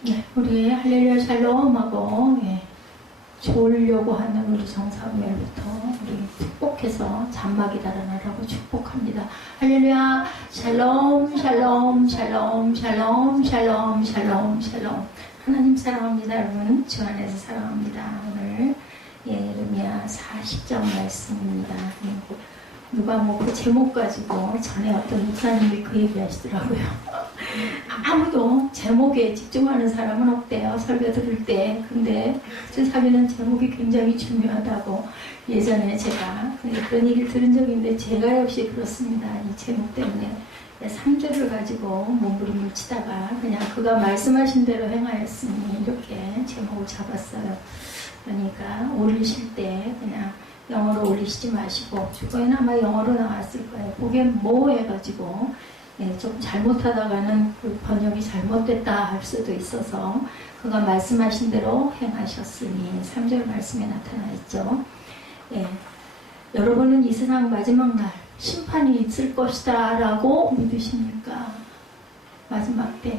네, 우리 할렐루야 샬롬하고 좋으려고 하는 우리 정사무엘부터 우리 축복해서 잠막이 달아나라고 축복합니다. 할렐루야 샬롬 샬롬 샬롬 샬롬 샬롬 샬롬 샬롬. 하나님 사랑합니다. 여러분 주 안에서 사랑합니다. 오늘 예레미야 40장 말씀입니다. 누가 뭐 그 제목 가지고 전에 어떤 목사님이 그 얘기 하시더라고요. 아무도 제목에 집중하는 사람은 없대요. 설교 들을 때. 근데 사실은 제목이 굉장히 중요하다고 예전에 제가 그런 얘기를 들은 적이 있는데 제가 역시 그렇습니다. 이 제목 때문에 3절을 가지고 몸부림을 치다가 그냥 그가 말씀하신 대로 행하였으니 이렇게 제목을 잡았어요. 그러니까 올리실 때 그냥 영어로 올리시지 마시고 주거에는 아마 영어로 나왔을 거예요. 그게 뭐 해가지고 좀 잘못하다가는 그 번역이 잘못됐다 할 수도 있어서 그가 말씀하신 대로 행하셨으니 3절 말씀에 나타나 있죠. 여러분은 이 세상 마지막 날 심판이 있을 것이다 라고 믿으십니까? 마지막 때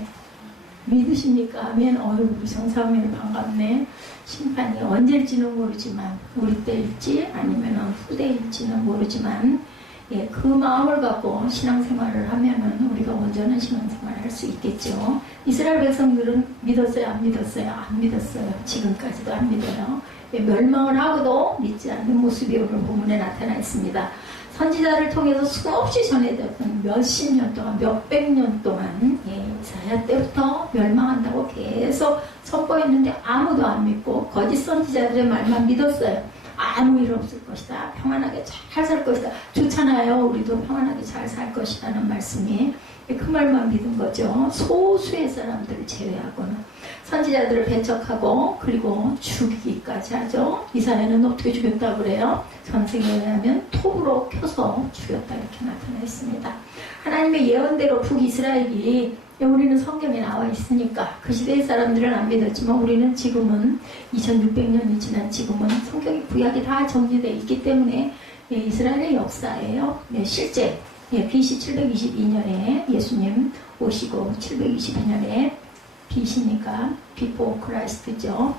믿으십니까? 아멘. 우리 정사무엘 반갑네. 심판이 언제일지는 모르지만 우리 때일지 아니면 후대일지는 모르지만 그 마음을 갖고 신앙생활을 하면은 우리가 온전한 신앙생활을 할 수 있겠죠. 이스라엘 백성들은 믿었어요? 안 믿었어요? 안 믿었어요. 지금까지도 안 믿어요. 멸망을 하고도 믿지 않는 모습이 오늘 본문에 나타나 있습니다. 선지자를 통해서 수없이 전해졌던 몇십 년 동안, 몇백 년 동안 이사야 때부터 멸망한다고 계속 선포했는데 아무도 안 믿고 거짓 선지자들의 말만 믿었어요. 아무 일 없을 것이다. 평안하게 잘 살 것이다. 좋잖아요. 우리도 평안하게 잘 살 것이라는 말씀이. 그 말만 믿은 거죠. 소수의 사람들을 제외하고는. 선지자들을 배척하고 그리고 죽이기까지 하죠. 이사야는 어떻게 죽였다고 그래요? 전승에 의하면 톱으로 켜서 죽였다 이렇게 나타나 있습니다. 하나님의 예언대로 북이스라엘이 우리는 성경에 나와 있으니까 그 시대의 사람들은 안 믿었지만 우리는 지금은 2600년이 지난 지금은 성경의 구약이 다 정리되어 있기 때문에 이스라엘의 역사예요. 실제 BC 722년에 예수님 오시고 722년에 BC니까 Before Christ죠.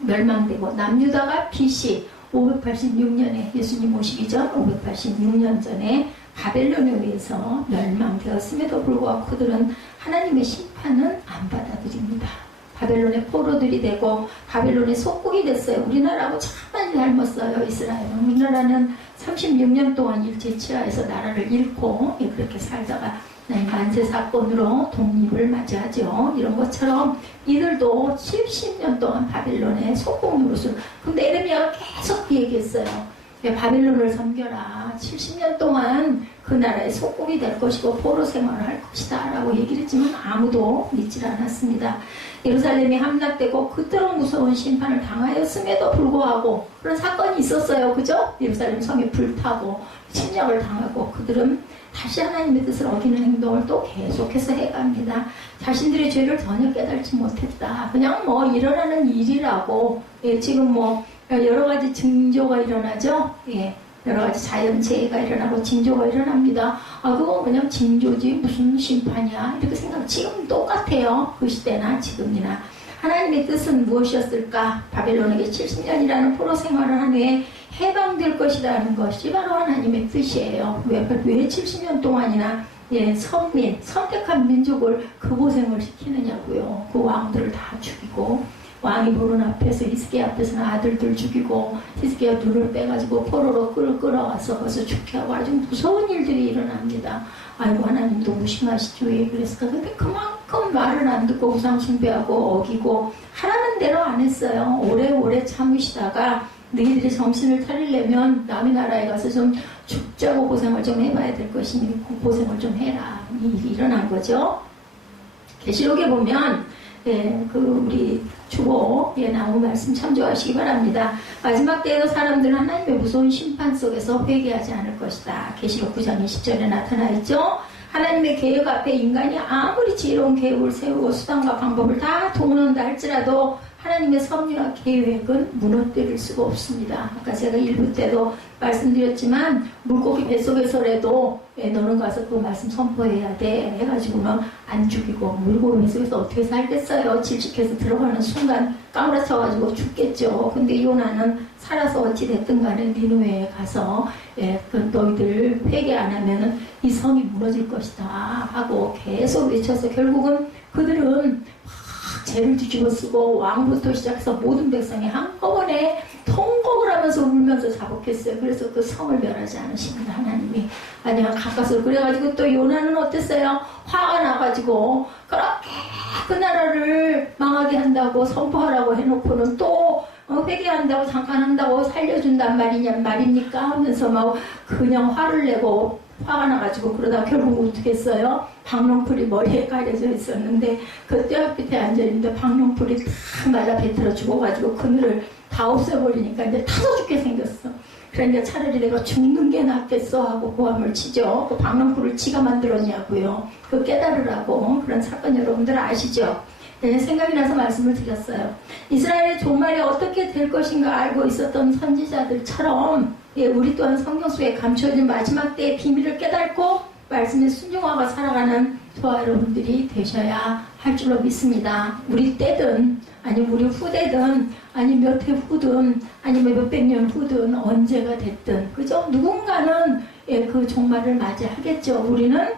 멸망되고 남유다가 BC 586년에 예수님 오시기 전 586년 전에 바벨론에 의해서 멸망되었음에도 불구하고 그들은 하나님의 심판은 안 받아들입니다. 바벨론의 포로들이 되고 바벨론의 속국이 됐어요. 우리나라하고 참 많이 닮았어요. 이스라엘은. 우리나라는 36년 동안 일제치하에서 나라를 잃고 그렇게 살다가 만세 사건으로 독립을 맞이하죠. 이런 것처럼 이들도 70년 동안 바벨론의 속국 노릇을. 근데 에레미야가 계속 그 얘기했어요. 바벨론을 섬겨라. 70년 동안 그 나라의 속국이 될 것이고 포로 생활을 할 것이다 라고 얘기를 했지만 아무도 믿질 않았습니다. 예루살렘이 함락되고 그토록 무서운 심판을 당하였음에도 불구하고 그런 사건이 있었어요. 그죠? 예루살렘 성이 불타고 침략을 당하고 그들은 다시 하나님의 뜻을 어기는 행동을 또 계속해서 해갑니다. 자신들의 죄를 전혀 깨달지 못했다. 그냥 뭐 일어나는 일이라고. 지금 뭐 여러 가지 징조가 일어나죠. 여러 가지 자연재해가 일어나고 징조가 일어납니다. 그거 그냥 징조지 무슨 심판이야 이렇게 생각. 지금 똑같아요. 그 시대나 지금이나. 하나님의 뜻은 무엇이었을까? 바벨론에게 70년이라는 포로 생활을 한 후에 해방될 것이라는 것이 바로 하나님의 뜻이에요. 왜 70년 동안이나 선민, 선택한 민족을 그 고생을 시키느냐고요. 그 왕들을 다 죽이고 왕이 보는 앞에서 히스기야 앞에서는 아들들 죽이고 히스기야 눈을 빼가지고 포로로 끌어와서 거기서 죽게 하고 아주 무서운 일들이 일어납니다. 아이고 하나님도 무심하시죠. 왜 그랬을까? 근데 그만큼 말을 안 듣고 우상 숭배하고 어기고 하라는 대로 안 했어요. 오래오래 참으시다가 너희들이 정신을 차리려면 남의 나라에 가서 좀 죽자고 고생을 좀 해봐야 될 것이니 그 고생을 좀 해라. 이 일이 일어난 거죠. 계시록에 보면 그 우리 주보에 나온 말씀 참조하시기 바랍니다. 마지막 때에도 사람들은 하나님의 무서운 심판 속에서 회개하지 않을 것이다. 계시록 9장 20절에 나타나 있죠. 하나님의 계획 앞에 인간이 아무리 지혜로운 계획을 세우고 수단과 방법을 다 동원한다 할지라도 하나님의 섭리와 계획은 무너뜨릴 수가 없습니다. 아까 제가 1부 때도 말씀드렸지만 물고기 뱃속에서라도 너는 가서 그 말씀 선포해야 돼 해가지고는 안 죽이고 물고기 뱃속에서 어떻게 살겠어요. 질식해서 들어가는 순간 까무라쳐가지고 죽겠죠. 근데 요나는 살아서 어찌됐든 간에 니느웨에 가서 그 너희들 회개 안 하면은 이 성이 무너질 것이다 하고 계속 외쳐서 결국은 그들은 죄를 뒤집어 쓰고 왕부터 시작해서 모든 백성이 한꺼번에 통곡을 하면서 울면서 자복했어요. 그래서 그 성을 멸하지 않으십니다. 하나님이. 아니야 가까스로. 그래가지고 또 요나는 어땠어요? 화가 나가지고 그렇게 그 나라를 망하게 한다고 선포하라고 해놓고는 또 회개한다고 잠깐 한다고 살려준단 말입니까? 하면서 막 그냥 화를 내고 화가 나가지고 그러다 결국 어떻게 했어요? 박농풀이 머리에 가려져 있었는데 그 뙤약 밑에 앉아있는데 박농풀이 다 말라 뱉들어 죽어가지고 그늘을 다 없애버리니까 이제 타서 죽게 생겼어. 그러니까 차라리 내가 죽는 게 낫겠어 하고 고함을 치죠. 그 박농풀을 지가 만들었냐고요. 그 깨달으라고. 그런 사건 여러분들 아시죠? 네, 생각이 나서 말씀을 드렸어요. 이스라엘의 종말이 어떻게 될 것인가 알고 있었던 선지자들처럼 우리 또한 성경 속에 감춰진 마지막 때의 비밀을 깨닫고 말씀에 순종하고 살아가는 저와 여러분들이 되셔야 할 줄로 믿습니다. 우리 때든 아니면 우리 후대든 아니면 몇 해 후든 아니면 몇백 년 후든 언제가 됐든 그죠? 누군가는 그 종말을 맞이하겠죠. 우리는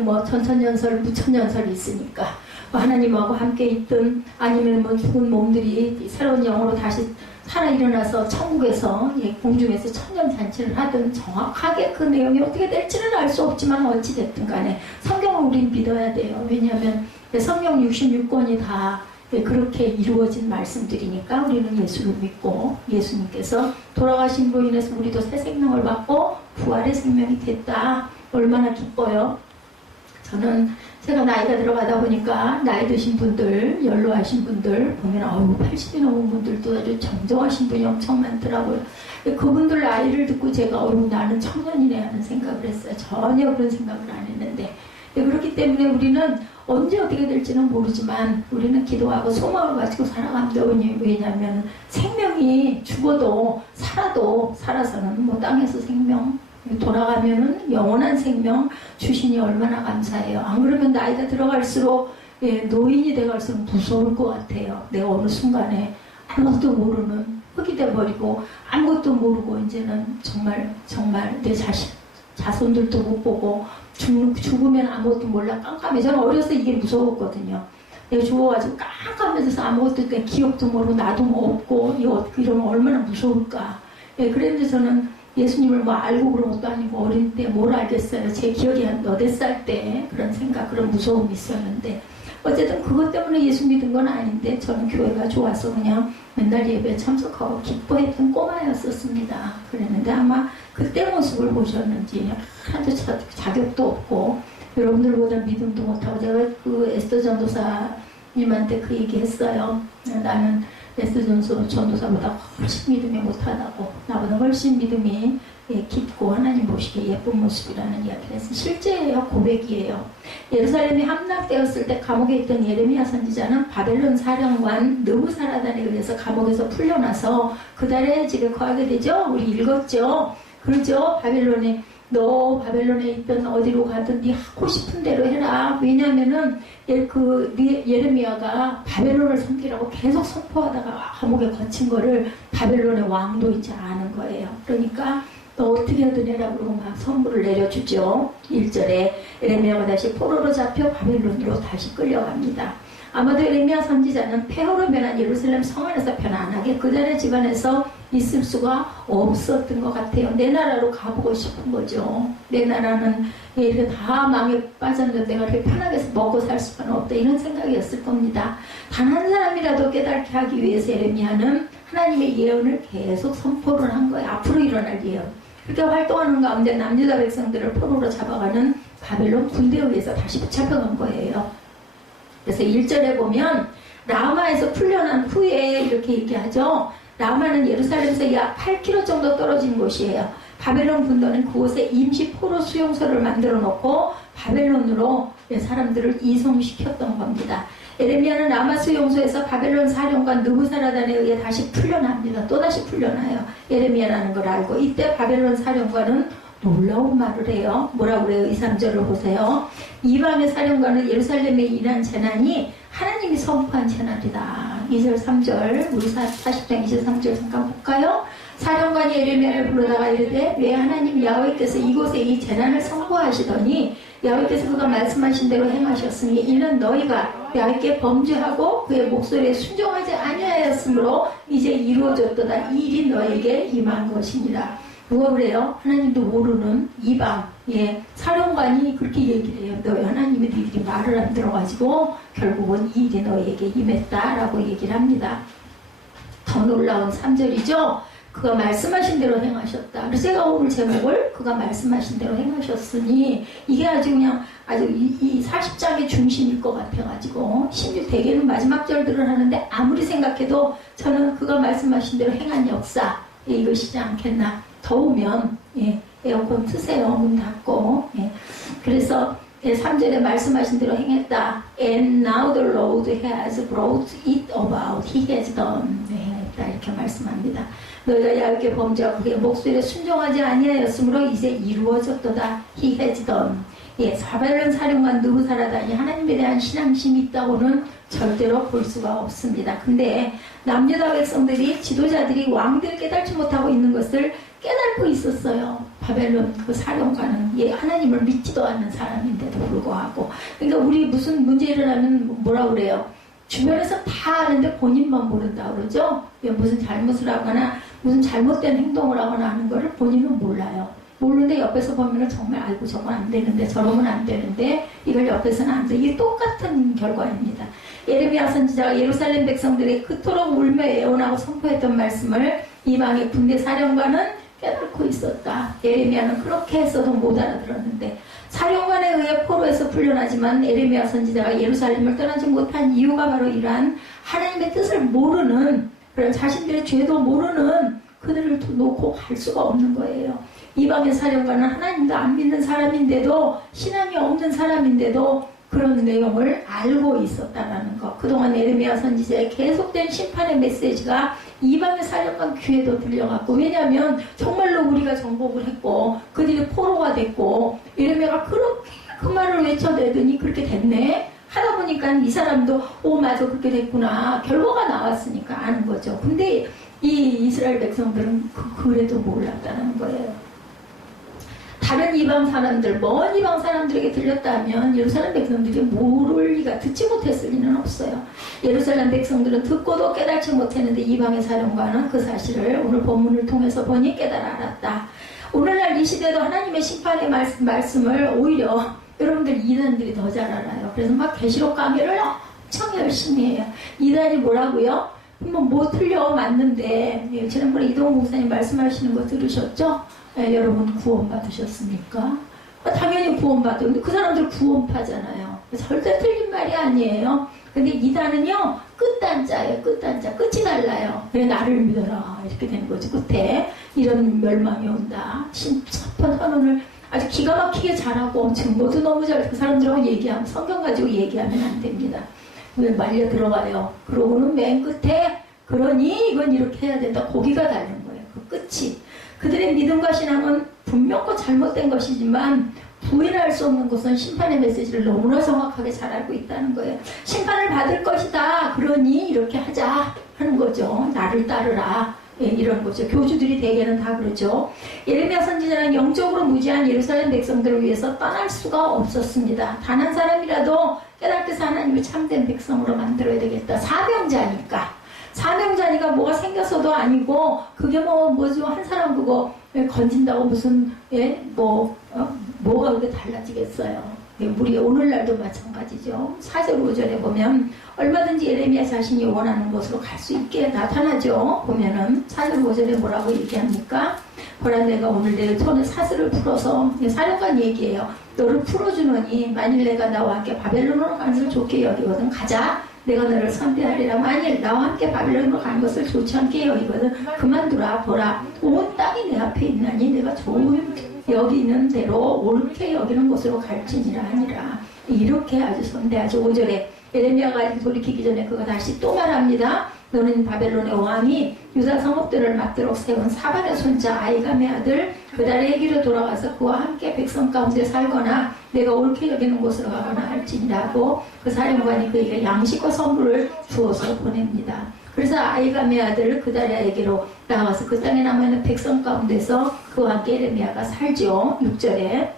뭐 천천연설 무천연설이 있으니까 하나님하고 함께 있든 아니면 뭐 죽은 몸들이 새로운 영으로 다시 살아 일어나서 천국에서 공중에서 천년잔치를 하든 정확하게 그 내용이 어떻게 될지는 알 수 없지만 어찌됐든 간에 성경을 우린 믿어야 돼요. 왜냐하면 성경 66권이 다 그렇게 이루어진 말씀들이니까 우리는 예수를 믿고 예수님께서 돌아가심으로 인해서 우리도 새 생명을 받고 부활의 생명이 됐다. 얼마나 기뻐요. 저는 제가 나이가 들어가다 보니까 나이 드신 분들, 연로하신 분들 보면 80이 넘은 분들도 아주 정정하신 분이 엄청 많더라고요. 그분들 나이를 듣고 제가 나는 청년이네 하는 생각을 했어요. 전혀 그런 생각을 안 했는데 그렇기 때문에 우리는 언제 어떻게 될지는 모르지만 우리는 기도하고 소망을 가지고 살아가면 왜냐하면 생명이 죽어도 살아서는 뭐 땅에서 생명 돌아가면은 영원한 생명 주시니 얼마나 감사해요. 안 그러면 나이가 들어갈수록 노인이 돼갈수록 무서울 것 같아요. 내가 어느 순간에 아무것도 모르는 흙이 돼버리고 아무것도 모르고 이제는 정말 내 자손들도 못 보고 죽으면 아무것도 몰라 깜깜해. 저는 어려서 이게 무서웠거든요. 내가 죽어가지고 깜깜해져서 아무것도 기억도 모르고 나도 없고 이러면 얼마나 무서울까. 그랬는데 저는 예수님을 뭐 알고 그런 것도 아니고 어린 때 뭘 알겠어요. 제 기억이 한 8살 때 그런 생각, 그런 무서움이 있었는데 어쨌든 그것 때문에 예수 믿은 건 아닌데 저는 교회가 좋아서 그냥 맨날 예배에 참석하고 기뻐했던 꼬마였었습니다. 그랬는데 아마 그때 모습을 보셨는지 하나도 자격도 없고 여러분들보다 믿음도 못하고 제가 그 에스더 전도사님한테 그 얘기 했어요. 나는 에스더 전도사보다 훨씬 믿음이 못하다고 나보다 훨씬 믿음이 깊고 하나님 보시기에 예쁜 모습이라는 이야기를 했어요. 실제예요. 고백이에요. 예루살렘이 함락되었을 때 감옥에 있던 예레미야 선지자는 바벨론 사령관 느부사라단에 의해서 감옥에서 풀려나서 그 달에 집에 거하게 되죠. 우리 읽었죠. 그러죠. 너 바벨론에 있던 어디로 가든 네 하고 싶은 대로 해라. 왜냐하면은 예레미야가 바벨론을 섬기라고 계속 선포하다가 감옥에 갇힌 거를 바벨론의 왕도 있지 않은 거예요. 그러니까 너 어떻게 하든 해라 그러고 막 선물을 내려주죠. 1절에 예레미야가 다시 포로로 잡혀 바벨론으로 다시 끌려갑니다. 아마도 예레미야 선지자는 폐허로 변한 예루살렘 성 안에서 편안하게 그들의 집안에서 있을 수가 없었던 것 같아요. 내 나라로 가보고 싶은 거죠. 내 나라는 이렇게 다 망에 빠졌는데 내가 이렇게 편하게 먹고 살 수는 없다. 이런 생각이었을 겁니다. 단 한 사람이라도 깨닫게 하기 위해서 예레미야는 하나님의 예언을 계속 선포를 한 거예요. 앞으로 일어날 예언. 그렇게 활동하는 가운데 남유다 백성들을 포로로 잡아가는 바벨론 군대에 의해서 다시 붙잡혀간 거예요. 그래서 1절에 보면 라마에서 풀려난 후에 이렇게 얘기하죠. 라마는 예루살렘에서 약 8km 정도 떨어진 곳이에요. 바벨론 군도는 그곳에 임시 포로 수용소를 만들어 놓고 바벨론으로 사람들을 이송시켰던 겁니다. 에레미야는 라마스 용소에서 바벨론 사령관 느부사라단에 의해 다시 풀려납니다. 또다시 풀려나요. 에레미야라는 걸 알고 이때 바벨론 사령관은 놀라운 말을 해요. 뭐라고 그래요? 2, 3절을 보세요. 이방의 사령관은 예루살렘에 일한 재난이 하나님이 선포한 재난이다. 2절 3절 우리 40장 23절 잠깐 볼까요? 사령관이 에레미야를 불러다가 이르되 왜 하나님 야훼께서 이곳에 이 재난을 선포하시더니 야훼께서 그가 말씀하신 대로 행하셨으니 이는 너희가 야훼께 범죄하고 그의 목소리에 순종하지 아니하였으므로 이제 이루어졌도다. 이 일이 너에게 임한 것이니라. 누가 그래요? 하나님도 모르는 이방 사령관이 그렇게 얘기를 해요. 너희 하나님이 너희들이 말을 안 들어가지고 결국은 이 일이 너에게 임했다라고 얘기를 합니다. 더 놀라운 3절이죠. 그가 말씀하신 대로 행하셨다. 그래서 제가 오늘 제목을 그가 말씀하신 대로 행하셨으니 이게 아주 그냥 아주 이 40장의 중심일 것 같아가지고 16 대개는 마지막 절들을 하는데 아무리 생각해도 저는 그가 말씀하신 대로 행한 역사 이것이지 않겠나. 더우면 에어컨 트세요. 문 닫고 그래서 3절에 말씀하신 대로 행했다. And now the Lord has brought it about. He has done. 행했다. 이렇게 말씀합니다. 너희가 야훼께 범죄하고 그의 목소리에 순종하지 아니하였으므로 이제 이루어졌도다. He has done. 바벨론 사령관 느부사라단이 하나님에 대한 신앙심이 있다고는 절대로 볼 수가 없습니다. 근데 남유다 백성들이 지도자들이 왕들 깨닫지 못하고 있는 것을 깨닫고 있었어요. 바벨론 그 사령관은 하나님을 믿지도 않는 사람인데도 불구하고. 그러니까 우리 무슨 문제 일어나면 뭐라 그래요? 주변에서 다 아는데 본인만 모른다 그러죠? 무슨 잘못을 하거나 무슨 잘못된 행동을 하거나 하는 거를 본인은 몰라요. 모르는데 옆에서 보면 정말 아이고 저건 안 되는데 저러면 안 되는데 이걸 옆에서는 안 돼. 이게 똑같은 결과입니다. 예레미야 선지자가 예루살렘 백성들이 그토록 울며 애원하고 선포했던 말씀을 이방의 군대 사령관은 깨닫고 있었다. 예레미야는 그렇게 했어도 못 알아들었는데 사령관에 의해 포로에서 풀려나지만 예레미야 선지자가 예루살렘을 떠나지 못한 이유가 바로 이러한 하나님의 뜻을 모르는 그런 자신들의 죄도 모르는 그들을 놓고 갈 수가 없는 거예요. 이방의 사령관은 하나님도 안 믿는 사람인데도 신앙이 없는 사람인데도 그런 내용을 알고 있었다라는 것. 그동안 예레미야 선지자의 계속된 심판의 메시지가 이방의 사령관 귀에도 들려갔고 왜냐하면 정말로 우리가 정복을 했고 그들이 포로가 됐고 예레미야가 그렇게 그 말을 외쳐대더니 그렇게 됐네. 하다 보니까 이 사람도 맞아 그렇게 됐구나. 결과가 나왔으니까 아는 거죠. 근데 이 이스라엘 백성들은 그래도 몰랐다는 거예요. 다른 이방 사람들, 먼 이방 사람들에게 들렸다면 예루살렘 백성들이 모를 리가 듣지 못했을 리는 없어요. 예루살렘 백성들은 듣고도 깨달지 못했는데 이방의 사령관은 그 사실을 오늘 본문을 통해서 보니 깨달아 알았다. 오늘날 이 시대도 하나님의 심판의 말씀을 오히려 여러분들 이단들이 더 잘 알아요. 그래서 막 계시록 강의를 엄청 열심히 해요. 이단이 뭐라고요? 뭐 틀려 맞는데 지난번에 이동훈 목사님 말씀하시는 거 들으셨죠? 여러분 구원 받으셨습니까? 당연히 구원 받아요. 근데 그 사람들 구원파잖아요. 절대 틀린 말이 아니에요. 근데 이단은요 끝단자예요. 끝단자. 끝이 달라요. 그래 나를 믿어라 이렇게 되는 거죠. 끝에 이런 멸망이 온다. 첫번 선언을 아주 기가 막히게 잘하고 증거도 너무 잘 그 사람들하고 얘기하면 성경 가지고 얘기하면 안 됩니다. 말려 들어가요. 그러고는 맨 끝에 그러니 이건 이렇게 해야 된다. 고기가 다른 거예요. 그 끝이. 그들의 믿음과 신앙은 분명코 잘못된 것이지만 부인할 수 없는 것은 심판의 메시지를 너무나 정확하게 잘 알고 있다는 거예요. 심판을 받을 것이다. 그러니 이렇게 하자 하는 거죠. 나를 따르라. 이런 거죠. 교주들이 대개는 다 그러죠. 예레미야 선지자는 영적으로 무지한 예루살렘 백성들을 위해서 떠날 수가 없었습니다. 단 한 사람이라도 깨닫게 해서 하나님을 참된 백성으로 만들어야 되겠다. 사명자니까 뭐가 생겼어도 아니고 그게 뭐죠 한 사람 그거 건진다고 무슨 뭐가 그렇게 달라지겠어요. 우리 오늘날도 마찬가지죠. 4절 5절에 보면 얼마든지 예레미야 자신이 원하는 곳으로 갈 수 있게 나타나죠. 보면은 4절 5절에 뭐라고 얘기합니까? 보라 내가 오늘 내 손에 사슬을 풀어서 사령관 얘기해요. 너를 풀어주노니 만일 내가 나와 함께 바벨론으로 가는 것을 좋게 여기거든. 가자. 내가 너를 선대하리라. 만일 나와 함께 바벨론으로 가는 것을 좋지 않게 여기거든. 그만두라. 보라 온 땅이 내 앞에 있나니 내가 좋은 여기는 대로 옳게 여기는 곳으로 갈지니라 하니라. 이렇게 아주 선대하죠. 5절에 에레미야가 돌이키기 전에 그가 다시 또 말합니다. 너는 바벨론의 왕이 유다 성읍들을 맞도록 세운 사반의 손자 아이감의 아들 그달의 얘기로 돌아가서 그와 함께 백성 가운데 살거나 내가 옳게 여기는 곳으로 가거나 할지니라고 그 사령관이 그에게 양식과 선물을 주어서 보냅니다. 그래서 아이감의 아들 그달에게로 나와서 그 땅에 남아있는 백성 가운데서 그와 함께 에레미야가 살죠. 6절에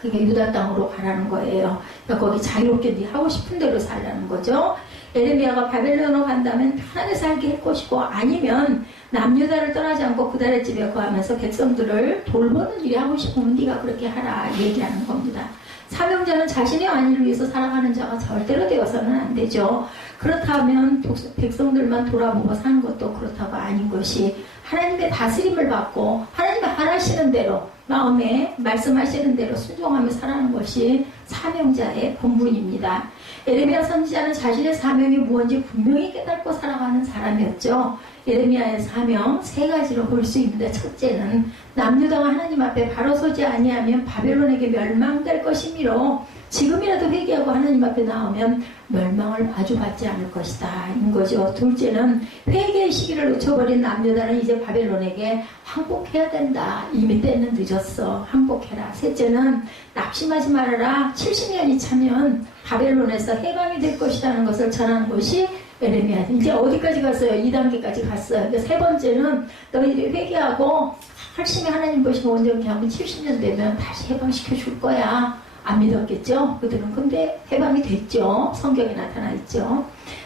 그게 유다 땅으로 가라는 거예요. 그러니까 거기 자유롭게 네 하고 싶은 대로 살라는 거죠. 에레미야가 바벨론으로 간다면 편하게 살게 할 것이고 아니면 남유다를 떠나지 않고 그달의 집에 거하면서 백성들을 돌보는 일이 하고 싶으면 네가 그렇게 하라 얘기하는 겁니다. 사명자는 자신의 안위를 위해서 살아가는 자가 절대로 되어서는 안 되죠. 그렇다면 백성들만 돌아보고 사는 것도 그렇다고 아닌 것이 하나님의 다스림을 받고 하나님의 하라시는 대로 마음에 말씀하시는 대로 순종하며 살아가는 것이 사명자의 본분입니다. 에레미야 선지자는 자신의 사명이 무엇인지 분명히 깨닫고 살아가는 사람이었죠. 에레미야의 사명 세 가지로 볼 수 있는데 첫째는 남유다가 하나님 앞에 바로 서지 아니하면 바벨론에게 멸망될 것이므로 지금이라도 회개하고 하나님 앞에 나오면 멸망을 마주받지 않을 것이다 인 거죠. 둘째는 회개의 시기를 놓쳐버린 남유다는 이제 바벨론에게 항복해야 된다. 이미 때는 늦었어. 항복해라. 셋째는 낙심하지 말아라. 70년이 차면 바벨론에서 해방이 될 것이라는 것을 전하는 것이 에레미야. 이제 어디까지 갔어요? 2단계까지 갔어요. 세 번째는 너희들이 회개하고 열심히 하나님 보시고 온전히 하면 70년 되면 다시 해방시켜 줄 거야. 안 믿었겠죠? 그들은. 근데 해방이 됐죠. 성경에 나타나 있죠.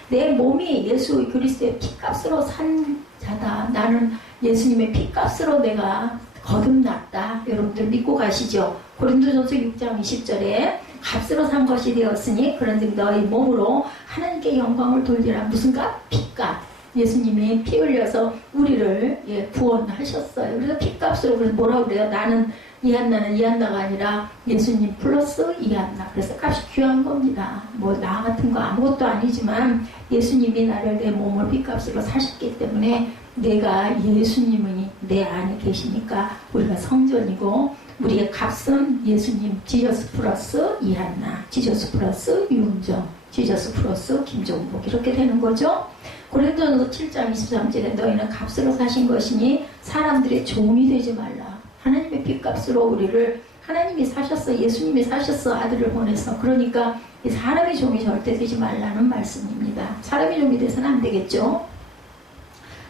내 몸이 예수 그리스도의 피값으로 산 자다. 나는 예수님의 피값으로 내가 거듭났다. 여러분들 믿고 가시죠. 고린도전서 6장 20절에 값으로 산 것이 되었으니 그런즉 너희 몸으로 하나님께 영광을 돌리라. 무슨 값? 피값. 예수님이 피 흘려서 우리를 구원하셨어요. 그래서 피값으로. 그래서 뭐라고 그래요? 나는 이한나가 아니라 예수님 플러스 이한나. 그래서 값이 귀한 겁니다. 뭐 나 같은 거 아무것도 아니지만 예수님이 나를 내 몸을 피값으로 사셨기 때문에 내가 예수님이 내 안에 계시니까 우리가 성전이고 우리의 값은 예수님 지저스 플러스 이한나, 지저스 플러스 유은정, 지저스 플러스 김종복 이렇게 되는 거죠. 고린도전서 7장 23절에 너희는 값으로 사신 것이니 사람들의 종이 되지 말라. 하나님의 핏값으로 우리를 하나님이 사셨어. 예수님이 사셨어. 아들을 보내서. 그러니까 사람의 종이 절대 되지 말라는 말씀입니다. 사람의 종이 돼서는 안 되겠죠.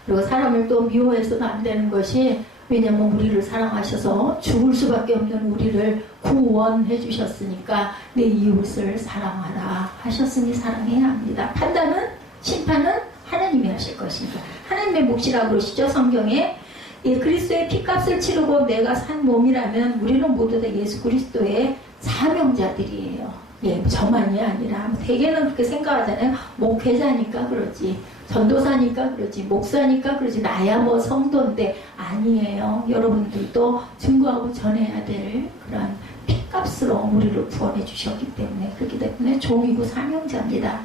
그리고 사람을 또 미워해서도 안 되는 것이 왜냐면 우리를 사랑하셔서 죽을 수밖에 없는 우리를 구원해 주셨으니까 내 이웃을 사랑하라 하셨으니 사랑해야 합니다. 판단은 심판은 하나님이 하실 것입니다. 하나님의 몫이라고 그러시죠. 성경에 그리스도의 피값을 치르고 내가 산 몸이라면 우리는 모두 다 예수 그리스도의 사명자들이에요. 저만이 아니라 대개는 그렇게 생각하잖아요. 목회자니까 그러지, 전도사니까 그러지, 목사니까 그러지, 나야 뭐 성도인데 아니에요. 여러분들도 증거하고 전해야 될 그런 피값으로 우리를 구원해 주셨기 때문에 그렇기 때문에 종이고 사명자입니다.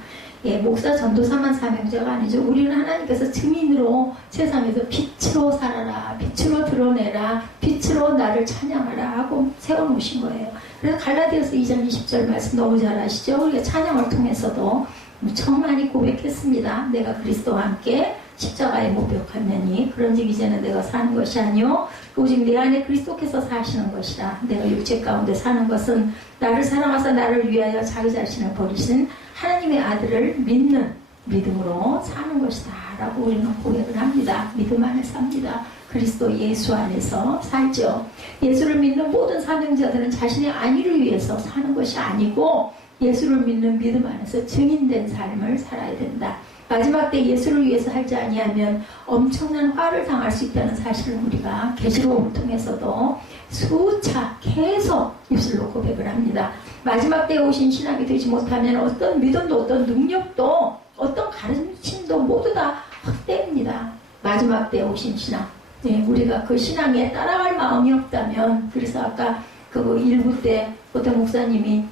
목사 전도사만 사명자가 아니죠. 우리는 하나님께서 증인으로 세상에서 빛으로 살아라, 빛으로 드러내라, 빛으로 나를 찬양하라 하고 세워놓으신 거예요. 그래서 갈라디아서 2장 20절 말씀 너무 잘 아시죠? 우리가 찬양을 통해서도 무척 많이 고백했습니다. 내가 그리스도와 함께 십자가에 목벽하느니 그런즉 이제는 내가 사는 것이 아니요 오직 내 안에 그리스도께서 사시는 것이라. 내가 육체 가운데 사는 것은 나를 사랑하사 나를 위하여 자기 자신을 버리신 하나님의 아들을 믿는 믿음으로 사는 것이다 라고 우리는 고백을 합니다. 믿음 안에 삽니다. 그리스도 예수 안에서 살죠. 예수를 믿는 모든 사명자들은 자신의 안위를 위해서 사는 것이 아니고 예수를 믿는 믿음 안에서 증인된 삶을 살아야 된다. 마지막 때 예수를 위해서 살지 아니하면 엄청난 화를 당할 수 있다는 사실을 우리가 계시록을 통해서도 수차 계속 입술로 고백을 합니다. 마지막 때에 오신 신앙이 되지 못하면 어떤 믿음도 어떤 능력도 어떤 가르침도 모두 다 헛되입니다. 마지막 때에 오신 신앙. 우리가 그 신앙에 따라갈 마음이 없다면, 그래서 아까 그 1부 때 어떤 목사님이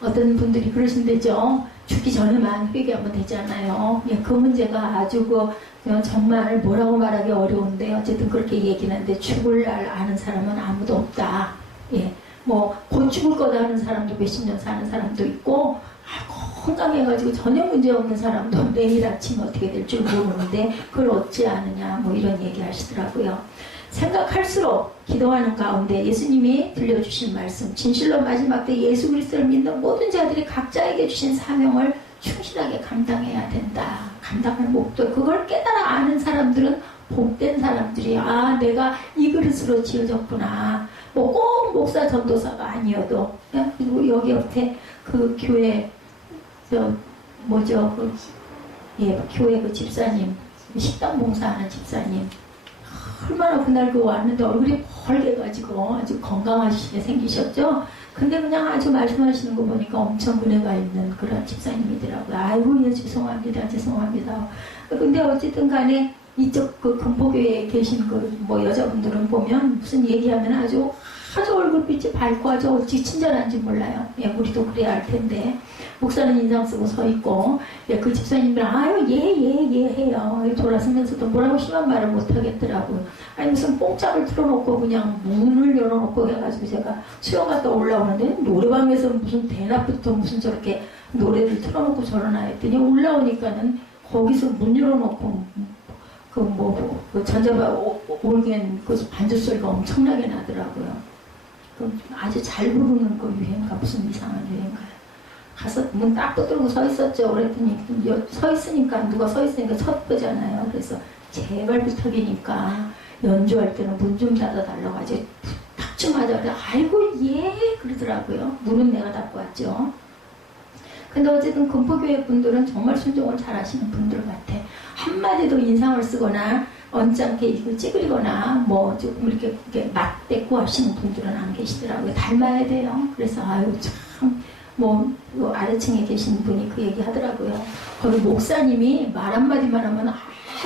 어떤 분들이 그러신대죠. 죽기 전에만 회개하면 되잖아요. 그 문제가 아주 정말 뭐라고 말하기 어려운데 어쨌든 그렇게 얘기하는데 죽을 날 아는 사람은 아무도 없다. 뭐 곧 죽을 거다 하는 사람도 몇십 년 사는 사람도 있고 건강해가지고 전혀 문제 없는 사람도 내일 아침 어떻게 될 줄 모르는데 그걸 어찌 아느냐 뭐 이런 얘기 하시더라고요. 생각할수록 기도하는 가운데 예수님이 들려주신 말씀, 진실로 마지막 때 예수 그리스도를 믿는 모든 자들이 각자에게 주신 사명을 충실하게 감당해야 된다. 감당할 목표, 그걸 깨달아 아는 사람들은 복된 사람들이야. 내가 이 그릇으로 지어졌구나. 뭐 꼭 목사 전도사가 아니어도, 그리고 여기 옆에 그 교회 교회 그 집사님, 식당 봉사하는 집사님, 얼마나 그날 왔는데 얼굴이 벌게가지고 아주 건강하시게 생기셨죠? 근데 그냥 아주 말씀하시는 거 보니까 엄청 은혜가 있는 그런 집사님이더라고요. 아이고, 예, 죄송합니다. 근데 어쨌든 간에 이쪽 그 금포교회에 계신 여자분들은 보면 무슨 얘기하면 아주 얼굴빛이 밝고 아주 어찌 친절한지 몰라요. 예, 우리도 그래야 할 텐데. 목사는 인상 쓰고 서 있고, 예, 그 집사님들, 예 해요. 돌아서면서도 뭐라고 심한 말을 못 하겠더라고요. 아니, 무슨 뽕짝을 틀어놓고 그냥 문을 열어놓고 해가지고 제가 수영 갔다 올라오는데, 노래방에서 무슨 대낮부터 무슨 저렇게 노래를 틀어놓고 저러나 했더니 올라오니까는 거기서 문 열어놓고, 오르겐 그 반주 소리가 엄청나게 나더라고요. 아주 잘 부르는 그 유행가, 무슨 이상한 유행가요. 가서 문 딱 붙들고 서 있었죠. 그랬더니 서 있으니까 누가 서 있으니까 첫 거잖아요. 그래서 제발 부탁이니까 연주할 때는 문 좀 닫아달라고 아주 탁춤하자. 아이고 예 그러더라고요. 문은 내가 닫고 왔죠. 근데 어쨌든 금포교회 분들은 정말 순종을 잘 하시는 분들 같아. 한마디도 인상을 쓰거나 언짢게 이거 찌그리거나 뭐 조금 이렇게 맞대꾸 하시는 분들은 안 계시더라고요. 닮아야 돼요. 그래서 아유 참 아래층에 계신 분이 그 얘기 하더라고요. 거기 목사님이 말 한마디만 하면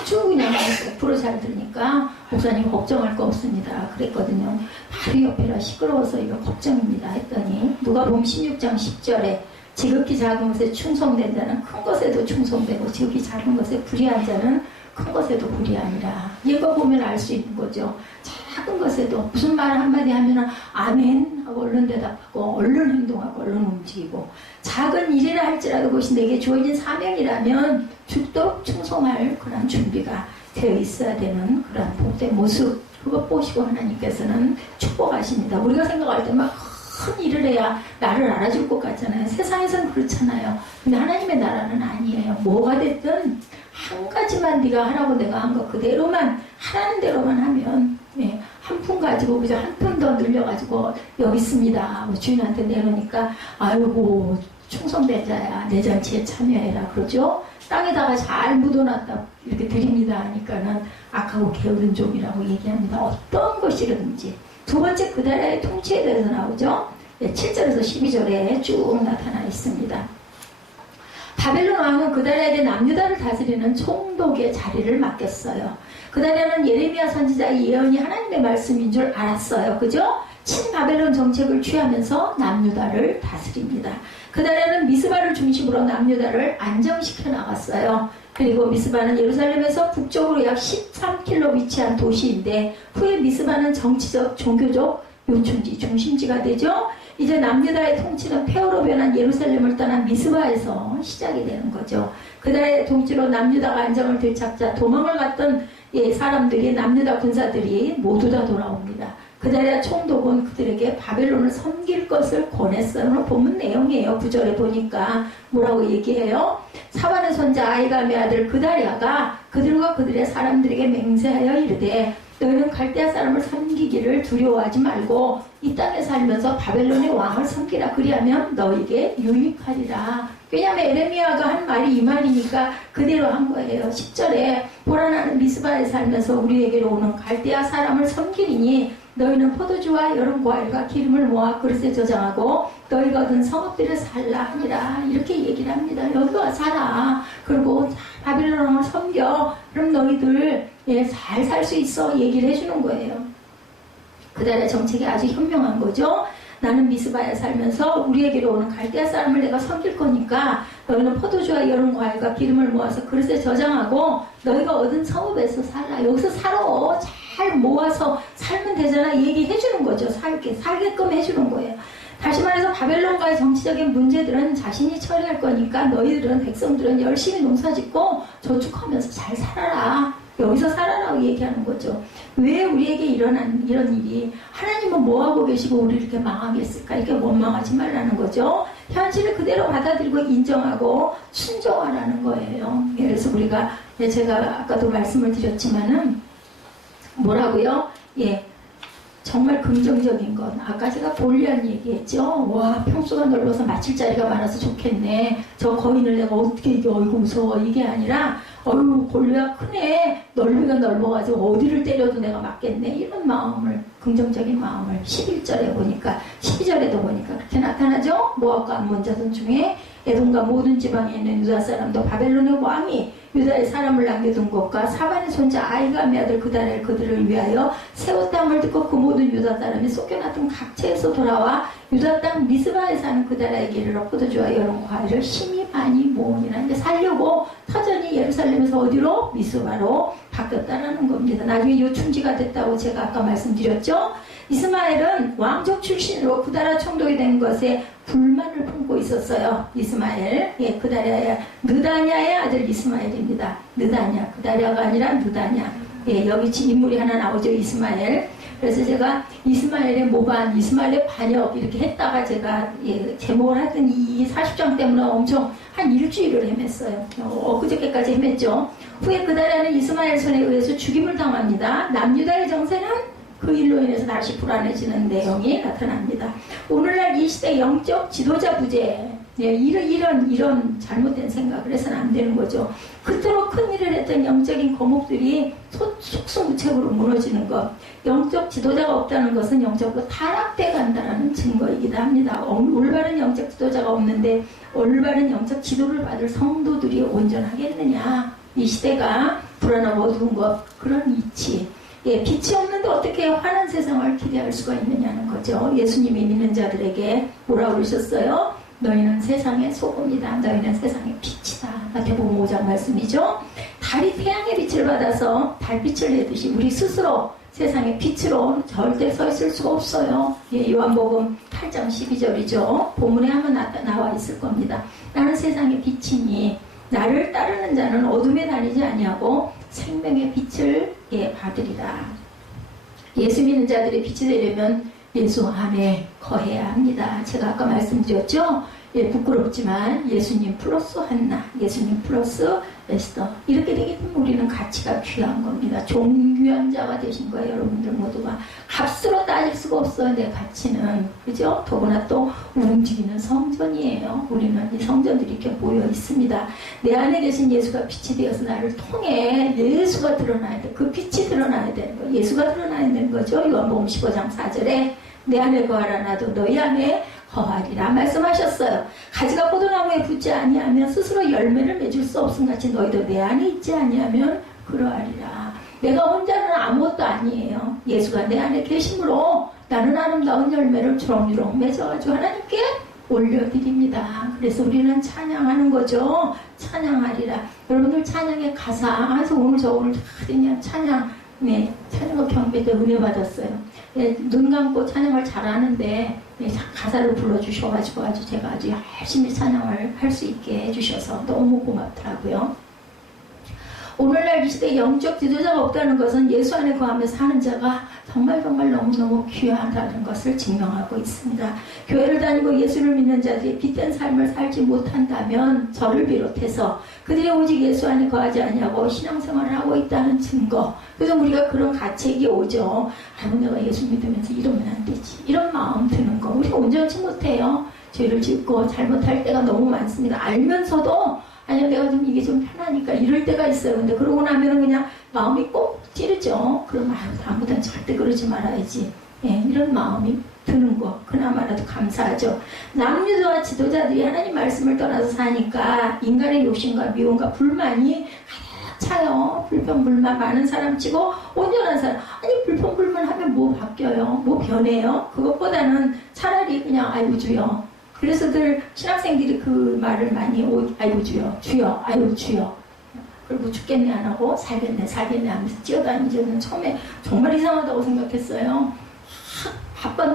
아주 그냥 100% 잘 들으니까 목사님 걱정할 거 없습니다. 그랬거든요. 바로 옆에라 시끄러워서 이거 걱정입니다. 했더니 누가복음 16장 10절에 지극히 작은 것에 충성된 자는 큰 것에도 충성되고 지극히 작은 것에 불의한 자는 큰 것에도 불의하니라. 이거 보면 알 수 있는 거죠. 작은 것에도 무슨 말 한마디 하면 아멘 하고 얼른 대답하고 얼른 행동하고 얼른 움직이고 작은 일이라 할지라도 그것이 내게 주어진 사명이라면 죽도록 충성할 그런 준비가 되어 있어야 되는 그런 복된 모습, 그것 보시고 하나님께서는 축복하십니다. 우리가 생각할 때 막 큰 일을 해야 나를 알아줄 것 같잖아요. 세상에서는 그렇잖아요. 근데 하나님의 나라는 아니에요. 뭐가 됐든 한 가지만 네가 하라고 내가 한 거 그대로만 하라는 대로만 하면 한 푼 가지고 그저 한 푼 더 늘려가지고 여기 있습니다. 주인한테 내놓으니까 아이고 충성된 자야 내 잔치에 참여해라 그러죠. 땅에다가 잘 묻어놨다 이렇게 드립니다 하니까는 악하고 게으른 종이라고 얘기합니다. 어떤 것이든지. 두 번째 그 나라의 통치에 대해서 나오죠. 7절에서 12절에 쭉 나타나 있습니다. 바벨론 왕은 그 나라에 남유다를 다스리는 총독의 자리를 맡겼어요. 그 나라는 예레미야 선지자의 예언이 하나님의 말씀인 줄 알았어요. 그죠? 친바벨론 정책을 취하면서 남유다를 다스립니다. 그 나라는 미스바를 중심으로 남유다를 안정시켜 나갔어요. 그리고 미스바는 예루살렘에서 북쪽으로 약 13km 위치한 도시인데 후에 미스바는 정치적, 종교적 요충지, 중심지가 되죠. 이제 남유다의 통치는 폐허로 변한 예루살렘을 떠난 미스바에서 시작이 되는 거죠. 그날의 통치로 남유다가 안정을 되찾자 도망을 갔던 사람들이 남유다 군사들이 모두 다 돌아옵니다. 그날의 총독은 그들에게 바벨론을 섬길 것을 권했어요. 본문 내용이에요. 9절에 보니까 뭐라고 얘기해요? 사반의 손자 아이감의 아들 그다리아가 그들과 그들의 사람들에게 맹세하여 이르되 너희는 갈대아 사람을 섬기기를 두려워하지 말고 이 땅에 살면서 바벨론의 왕을 섬기라. 그리하면 너희에게 유익하리라. 왜냐하면 에레미야가 한 말이 이 말이니까 그대로 한 거예요. 10절에 보라 나는 미스바에 살면서 우리에게로 오는 갈대아 사람을 섬기리니 너희는 포도주와 여름 과일과 기름을 모아 그릇에 저장하고 너희가 얻은 성읍들에 살라 하니라. 이렇게 얘기를 합니다. 여기 와 살아. 그리고 바벨론 왕을 섬겨. 그럼 너희들 잘 살 수 있어. 얘기를 해주는 거예요. 그달의 정책이 아주 현명한 거죠. 나는 미스바에 살면서 우리에게로 오는 갈대아 사람을 내가 섬길 거니까 너희는 포도주와 여름 과일과 기름을 모아서 그릇에 저장하고 너희가 얻은 성읍에서 살라. 여기서 살아. 잘 모아서 살면 되잖아 얘기해 주는 거죠. 살게끔 해주는 거예요. 다시 말해서 바벨론과의 정치적인 문제들은 자신이 처리할 거니까 너희들은 백성들은 열심히 농사짓고 저축하면서 잘 살아라. 여기서 살아라고 얘기하는 거죠. 왜 우리에게 일어난 이런 일이 하나님은 뭐하고 계시고 우리 이렇게 망하게 했을까? 이렇게 원망하지 말라는 거죠. 현실을 그대로 받아들이고 인정하고 순종하라는 거예요. 그래서 우리가 제가 아까도 말씀을 드렸지만은 뭐라고요? 정말 긍정적인 건 아까 제가 골리앗 얘기했죠. 와 평수가 넓어서 맞힐 자리가 많아서 좋겠네. 저 거인을 내가 어떻게 이겨? 어이구 무서워. 이게 아니라 어이구 골리앗 크네. 넓이가 넓어가지고 어디를 때려도 내가 맞겠네. 이런 마음을 긍정적인 마음을 11절에 보니까 12절에도 보니까 그렇게 나타나죠. 모압과 암몬 자손 중에 에돔과 모든 지방에 있는 유다 사람도 바벨론의 왕이 유다의 사람을 남겨둔 곳과 사반의 손자 아이감의 아들 그다렐 그들을 위하여 세웠다함을 듣고 그 모든 유다 사람이 쏟겨놨던 각처에서 돌아와 유다 땅 미스바에 사는 그다라에게 이르러 포도주와 여러 과일을 심히 많이 모으니라. 이제 살려고 터전이 예루살렘에서 어디로? 미스바로 바뀌었다라는 겁니다. 나중에 요충지가 됐다고 제가 아까 말씀드렸죠. 이스마엘은 왕족 출신으로 구다라 총독이 된 것에 불만을 품고 있었어요. 이스마엘, 느다냐의 아들 이스마엘입니다. 느다냐, 구다랴가 아니라 느다냐. 여기 인물이 하나 나오죠. 이스마엘. 그래서 제가 이스마엘의 모반, 이스마엘의 반역 이렇게 했다가 제가 제목을 하던 이 40장 때문에 엄청 한 일주일을 헤맸어요. 엊그저께까지 헤맸죠. 후에 그다라는 이스마엘 손에 의해서 죽임을 당합니다. 남유다의 정세는 그 일로 인해서 다시 불안해지는 내용이 나타납니다. 오늘날 이 시대 영적 지도자 부재, 이런 잘못된 생각을 해서는 안 되는 거죠. 그토록 큰 일을 했던 영적인 거목들이 속수무책으로 무너지는 것, 영적 지도자가 없다는 것은 영적으로 타락돼 간다는 증거이기도 합니다. 올바른 영적 지도자가 없는데 올바른 영적 지도를 받을 성도들이 온전하겠느냐. 이 시대가 불안하고 어두운 것, 그런 이치. 빛이 없는데 어떻게 환한 세상을 기대할 수가 있느냐는 거죠. 예수님이 믿는 자들에게 뭐라고 그러셨어요? 너희는 세상의 소금이다. 너희는 세상의 빛이다. 마태복음 5장 말씀이죠. 달이 태양의 빛을 받아서 달빛을 내듯이 우리 스스로 세상의 빛으로 절대 서 있을 수가 없어요. 요한복음 8장 12절이죠. 본문에 한번 나와 있을 겁니다. 나는 세상의 빛이니 나를 따르는 자는 어둠에 다니지 아니하고 생명의 빛을 받으리라. 예수 믿는 자들의 빛이 되려면 예수 안에 거해야 합니다. 제가 아까 말씀드렸죠. 부끄럽지만 예수님 플러스 한나, 예수님 플러스 에스더, 이렇게 되기 때문에 우리는 가치가 귀한 겁니다. 존귀한 자가 되신 거예요. 여러분들 모두가 값으로 따질 수가 없어요. 내 가치는. 그죠? 더구나 또 움직이는 성전이에요. 우리는 이 성전들이 이렇게 모여 있습니다. 내 안에 계신 예수가 빛이 되어서 나를 통해 예수가 드러나야 돼. 그 빛이 드러나야 되는 거예요. 예수가 드러나야 되는 거죠. 요한복음 15장 4절에 내 안에 거하라 나도 너희 안에 거하리라 말씀하셨어요. 가지가 포도나무에 붙지 아니하면 스스로 열매를 맺을 수 없음같이 너희도 내 안에 있지 아니하면 그러하리라. 내가 혼자는 아무것도 아니에요. 예수가 내 안에 계심으로 나는 아름다운 열매를 주렁주렁 맺어가지고 하나님께 올려드립니다. 그래서 우리는 찬양하는 거죠. 찬양하리라. 여러분들 찬양의 가사, 그래서 오늘 그냥 찬양, 찬양과 경배 때 은혜 받았어요. 눈 감고 찬양을 잘하는데 가사를 불러주셔가지고 제가 아주 열심히 찬양을 할 수 있게 해주셔서 너무 고맙더라고요. 오늘날 이 시대에 영적 지도자가 없다는 것은 예수 안에 거하며 사는 자가 정말 너무너무 귀하다는 것을 증명하고 있습니다. 교회를 다니고 예수를 믿는 자들이 빛된 삶을 살지 못한다면 저를 비롯해서 그들이 오직 예수 안에 거하지 않냐고 신앙생활을 하고 있다는 증거. 그래서 우리가 그런 가책이 오죠. 아유, 내가 예수 믿으면서 이러면 안 되지. 이런 마음 드는 거. 우리가 온전치 못해요. 죄를 짓고 잘못할 때가 너무 많습니다. 알면서도 아니요, 내가 좀 이게 좀 편하니까 이럴 때가 있어요. 근데 그러고 나면은 그냥 마음이 꼭 찌르죠. 그럼 다음부터는 절대 그러지 말아야지. 이런 마음이 드는 거. 그나마라도 감사하죠. 남유다와 지도자들이 하나님 말씀을 떠나서 사니까 인간의 욕심과 미움과 불만이 가득 차요. 불평불만 많은 사람 치고 온전한 사람. 아니 불평불만 하면 뭐 바뀌어요? 뭐 변해요? 그것보다는 차라리 그냥 아이고 주여. 그래서 늘 신학생들이 그 말을 많이 아이고 주여, 주여, 아이고 주여. 그리고 죽겠네 안 하고 살겠네 살겠네 하면서 뛰어다니는 처음에 정말 이상하다고 생각했어요.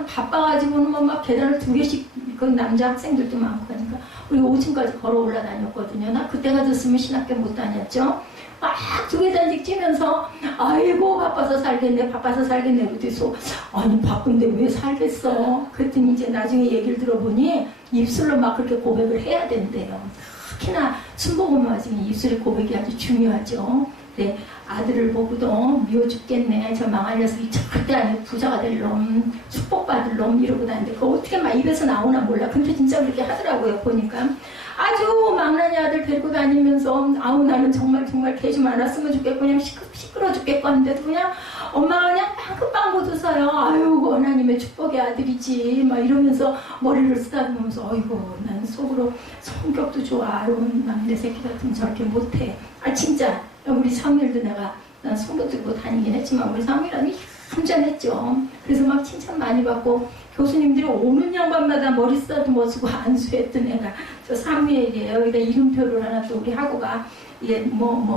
바빠가지고는 막 계단을 2개씩 그 남자 학생들도 많고 하니까 우리 5층까지 걸어 올라다녔거든요. 나 그때 가졌으면 신학교 못 다녔죠. 막 2계단씩 뛰면서 아이고 바빠서 살겠네 그래서 아니 바쁜데 왜 살겠어. 그랬더니 이제 나중에 얘기를 들어보니 입술로 막 그렇게 고백을 해야 된대요. 특히나 순복음 와중에 입술의 고백이 아주 중요하죠. 네, 아들을 보고도 미워 죽겠네. 저 망할 녀석이 절대 아니고 부자가 될 놈, 축복받을 놈 이러고 다니는데 그거 어떻게 막 입에서 나오나 몰라. 근데 진짜 그렇게 하더라고요. 보니까 아주 망나니 아들 데리고 다니면서 아우 나는 정말 걔 좀 안 왔으면 좋겠고 그냥 시끄러 죽겠고 하는데도 그냥 엄마가 그냥 빵긋빵긋 웃어요. 아유 하나님의 축복의 아들이지 막 이러면서 머리를 쓰다보면서 어이구 난 속으로 성격도 좋아. 내 새끼 같으면 저렇게 못해. 아 진짜 우리 사무엘도 난 성격 들고 다니긴 했지만 우리 사무엘은 얌전했죠. 그래서 막 칭찬 많이 받고 교수님들이 오는 양반마다 머리 쓰다듬어 쓰고 안수했던 애가 저 사무엘이에요. 여기다 이름표를 하나 또 우리 학우가 이게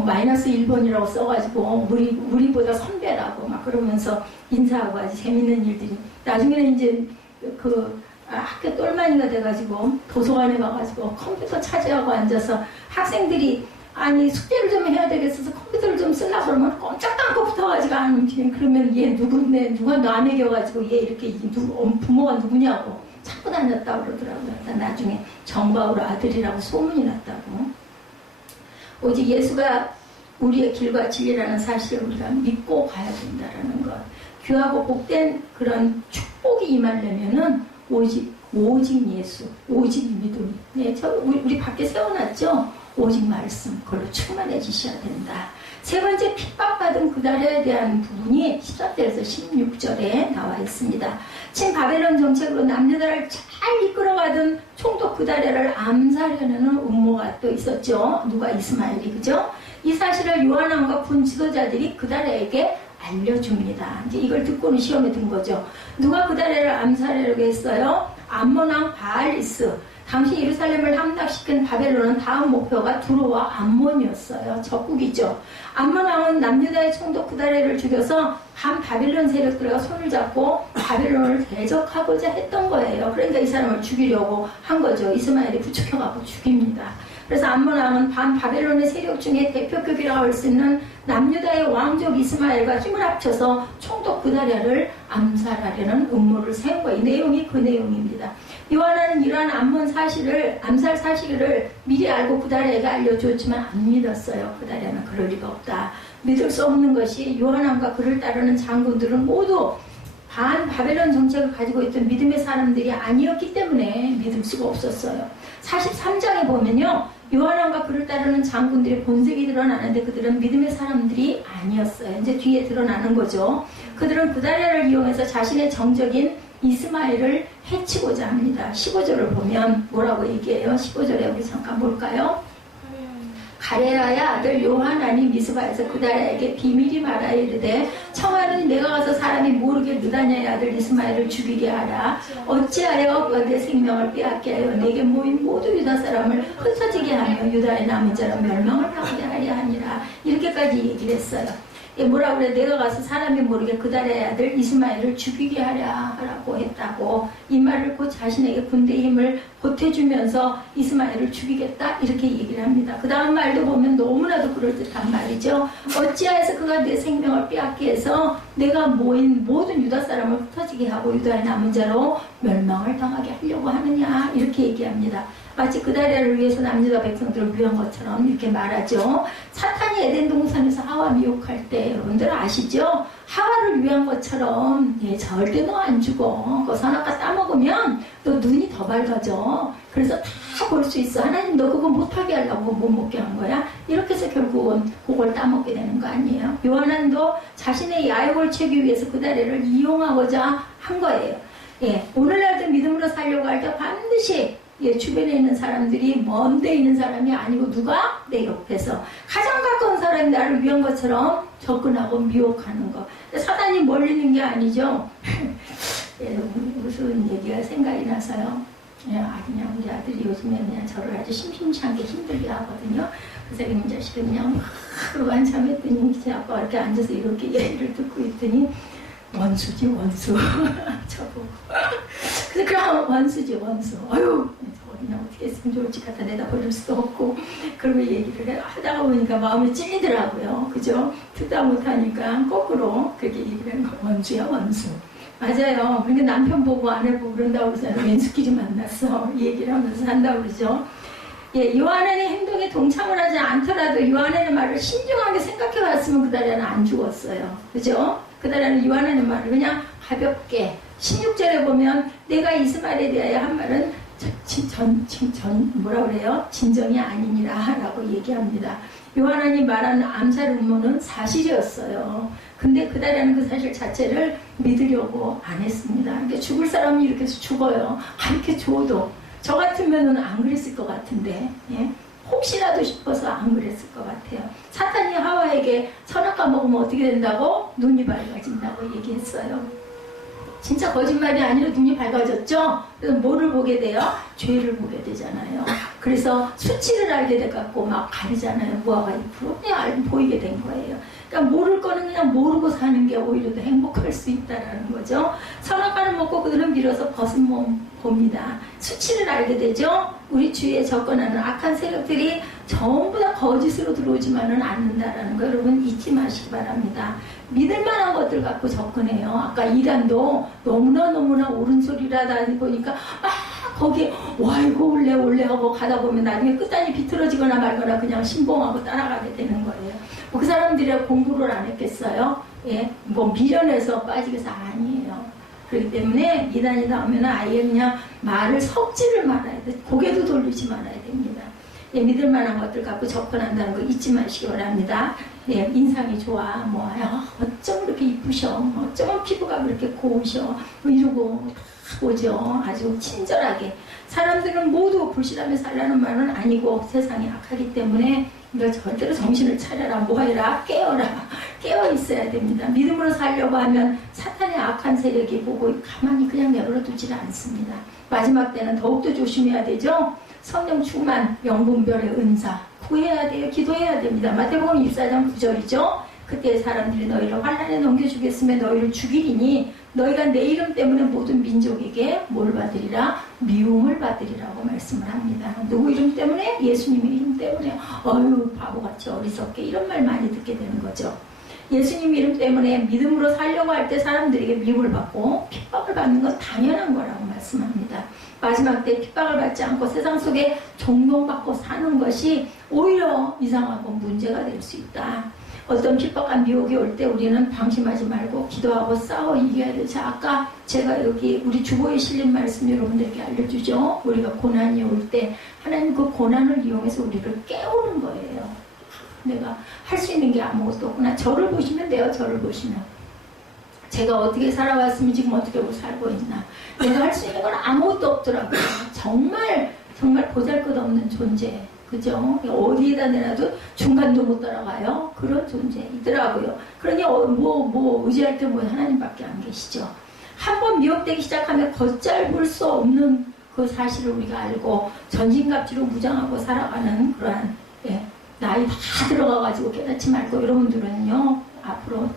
마이너스 1번이라고 써가지고 우리보다 선배라고 막 그러면서 인사하고 아주 재밌는 일들이. 나중에는 이제 학교 똘마니가 돼가지고 도서관에 가가지고 컴퓨터 차지하고 앉아서 학생들이 아니 숙제를 좀 해야 되겠어서 컴퓨터를 좀 쓰려고 그러면 꼼짝도 않고 붙어가지고 안 움직이면 그러면 얘 누가 나 먹여가지고 얘 이렇게 부모가 누구냐고 찾고 다녔다고 그러더라고요. 나중에 정바울 아들이라고 소문이 났다고. 오직 예수가 우리의 길과 진리라는 사실을 우리가 믿고 가야 된다라는 것. 귀하고 복된 그런 축복이 임하려면은 오직 예수, 오직 믿음. 네, 우리 밖에 세워놨죠. 오직 말씀, 그걸로 충만해지셔야 된다. 세 번째 핍박받은 그달에 대한 부분이 13절에서 16절에 나와 있습니다. 친바벨론 정책으로 남유다를 잘 이끌어가던 총독 그달에를 암살하려는 음모가 또 있었죠. 누가 이스마엘이 그죠? 이 사실을 요한왕과 군 지도자들이 그달에에게 알려줍니다. 이제 이걸 듣고는 시험에 든 거죠. 누가 그달에를 암살하려고 했어요? 암몬왕 바알리스. 당시 예루살렘을 함락시킨 바벨론은 다음 목표가 두로와 암몬이었어요. 적국이죠. 암몬 왕은 남유다의 총독 그다레를 죽여서 반 바벨론 세력들과 손을 잡고 바벨론을 대적하고자 했던 거예요. 그러니까 이 사람을 죽이려고 한 거죠. 이스마엘이 부추겨가고 죽입니다. 그래서 암몬 왕은 반 바벨론의 세력 중에 대표급이라고 할 수 있는 남유다의 왕족 이스마엘과 힘을 합쳐서 총독 그다랴를 암살하려는 음모를 세운 거예요. 이 내용이 그 내용입니다. 요한은 이러한 암살 사실을 미리 알고 그다랴에게 알려줬지만 안 믿었어요. 그다랴는 그럴 리가 없다. 믿을 수 없는 것이 요한왕과 그를 따르는 장군들은 모두 반 바벨론 정책을 가지고 있던 믿음의 사람들이 아니었기 때문에 믿을 수가 없었어요. 43장에 보면요. 요한왕과 그를 따르는 장군들의 본색이 드러나는데 그들은 믿음의 사람들이 아니었어요. 이제 뒤에 드러나는 거죠. 그들은 그다랴를 이용해서 자신의 정적인 이스마엘을 해치고자 합니다. 15절을 보면 뭐라고 얘기해요? 15절에 우리 잠깐 볼까요? 가레라의 아들 요하나니 미스바에서 그다랴에게 비밀이 말하여 이르되 청하는 내가 가서 사람이 모르게 느다냐의 아들 이스마엘을 죽이게 하라. 어찌하여 내 생명을 빼앗게 하여 내게 모인 모두 유다 사람을 흩어지게 하며 유다의 남은 자는 멸망을 당하게 하려 하니라. 이렇게까지 얘기를 했어요. 뭐라 그래? 내가 가서 사람이 모르게 그다랴의 아들 이스마엘을 죽이게 하라고 했다고. 이 말을 곧 자신에게 군대의 힘을 보태주면서 이스마엘을 죽이겠다 이렇게 얘기를 합니다. 그 다음 말도 보면 너무나도 그럴듯한 말이죠. 어찌하여서 그가 내 생명을 빼앗게 해서 내가 모인 모든 유다 사람을 흩어지게 하고 유다의 남은 자로 멸망을 당하게 하려고 하느냐 이렇게 얘기합니다. 마치 그다랴를 위해서 남유다 백성들을 위한 것처럼 이렇게 말하죠. 사탄이 에덴 동산에서 하와 미혹할 때 여러분들 아시죠? 하와를 위한 것처럼 절대 너 안 죽어. 그거 선악과 따먹으면 너 눈이 더 밝아져. 그래서 다 볼 수 있어. 하나님 너 그거 못하게 하려고 못 먹게 한 거야. 이렇게 해서 결국은 그걸 따먹게 되는 거 아니에요. 요한도 자신의 야욕을 채우기 위해서 그다랴를 이용하고자 한 거예요. 오늘날도 믿음으로 살려고 할 때 반드시 주변에 있는 사람들이 먼데 있는 사람이 아니고 누가? 내 옆에서 가장 가까운 사람이 나를 위한 것처럼 접근하고 미혹하는 거. 사단이 멀리 있는 게 아니죠. 무슨 얘기가 생각이 나서요. 그냥 우리 아들이 요즘에 그냥 저를 아주 심심치 않게 힘들게 하거든요. 선생님 자식은 그냥 막 그러고 한참 했더니 제 아빠가 이렇게 앉아서 이렇게 얘기를 듣고 있더니 원수지 원수 저보고 그래서 그냥 원수지 원수 어휴 그냥 어떻게 했으면 좋을지 갖다 내다 버릴 수도 없고 그러고 얘기를 하다가 보니까 마음이 찔리더라고요. 그죠? 듣다 못하니까 거꾸로 그렇게 얘기를 하는 거 원수야 원수. 맞아요. 그러니까 남편 보고 아내 보고 그런다고 그러잖아요. 왼수끼리 만났어. 이 얘기를 하면서 산다고 그러죠. 예, 요한의 행동에 동참을 하지 않더라도 요한의 말을 신중하게 생각해 봤으면 그달에는 안 죽었어요. 그죠? 그달에는 요한의 말을 그냥 가볍게 16절에 보면 내가 이스마엘에 대하여 한 말은 뭐라 그래요? 진정이 아니니라 라고 얘기합니다. 요한이 말하는 암살 음모는 사실이었어요. 근데 그달에는 그 사실 자체를 믿으려고 안 했습니다. 그러니까 죽을 사람이 이렇게 해서 죽어요. 이렇게 줘도 저 같으면은 안 그랬을 것 같은데, 예? 혹시라도 싶어서 안 그랬을 것 같아요. 사탄이 하와에게 선악과 먹으면 어떻게 된다고? 눈이 밝아진다고 얘기했어요. 진짜 거짓말이 아니라 눈이 밝아졌죠? 그래서 뭐를 보게 돼요? 죄를 보게 되잖아요. 그래서 수치를 알게 돼갖고 막 가리잖아요. 무화과 잎으로 그냥 보이게 된 거예요. 그러니까 모를 거는 그냥 모르고 사는 게 오히려 더 행복할 수 있다는 거죠. 선악과를 먹고 그들은 밀어서 벗은 몸 봅니다. 수치를 알게 되죠. 우리 주위에 접근하는 악한 세력들이 전부 다 거짓으로 들어오지만은 않는다라는 거 여러분 잊지 마시기 바랍니다. 믿을 만한 것들 갖고 접근해요. 아까 이단도 너무나 옳은 소리라다 보니까 거기에 와 이거 올래 하고 가다 보면 나중에 끝단이 비틀어지거나 말거나 그냥 신봉하고 따라가게 되는 거예요. 그 사람들이 공부를 안 했겠어요? 예, 뭐 미련해서 빠지게서 아니에요. 그렇기 때문에 이단이 나오면 아예 그냥 말을 섞지를 말아야 돼. 고개도 돌리지 말아야 됩니다. 예, 믿을 만한 것들 갖고 접근한다는 거 잊지 마시기 바랍니다. 예, 인상이 좋아, 어쩜 그렇게 이쁘셔, 어쩜 피부가 그렇게 고우셔, 뭐 이러고 오죠. 아주 친절하게. 사람들은 모두 불신하며 살라는 말은 아니고 세상이 악하기 때문에 이거 절대로 정신을 차려라, 뭐해라, 깨어라, 깨어 있어야 됩니다. 믿음으로 살려고 하면 사탄의 악한 세력이 보고 가만히 그냥 내버려 두지를 않습니다. 마지막 때는 더욱더 조심해야 되죠. 성령 충만, 영분별의 은사 구해야 돼요. 기도해야 됩니다. 마태복음 24장 9절이죠. 그때 사람들이 너희를 환난에 넘겨주겠으며 너희를 죽이리니 너희가 내 이름 때문에 모든 민족에게 뭘 받으리라? 미움을 받으리라고 말씀을 합니다. 누구 이름 때문에? 예수님의 이름 때문에. 어휴 바보같이 어리석게 이런 말 많이 듣게 되는 거죠. 예수님 이름 때문에 믿음으로 살려고 할 때 사람들에게 미움을 받고 핍박을 받는 건 당연한 거라고 말씀합니다. 마지막 때 핍박을 받지 않고 세상 속에 종노받고 사는 것이 오히려 이상하고 문제가 될 수 있다. 어떤 핍박과 미혹이 올 때 우리는 방심하지 말고 기도하고 싸워 이겨야 돼. 자, 아까 제가 여기 우리 주보에 실린 말씀 여러분들께 알려주죠. 우리가 고난이 올 때 하나님 그 고난을 이용해서 우리를 깨우는 거예요. 내가 할 수 있는 게 아무것도 없구나. 저를 보시면 돼요. 저를 보시면. 제가 어떻게 살아왔으면 지금 어떻게 하고 살고 있나. 내가 할 수 있는 건 아무것도 없더라고요. 정말 보잘것없는 존재. 그죠? 어디에다 내놔도 중간도 못 따라가요. 그런 존재이더라고요. 그러니 의지할 때 뭐 하나님밖에 안 계시죠. 한번 미혹되기 시작하면 걷잡을 수 없는 그 사실을 우리가 알고 전신갑주로 무장하고 살아가는 그러한 나이 다 들어가가지고 깨닫지 말고 여러분들은요 앞으로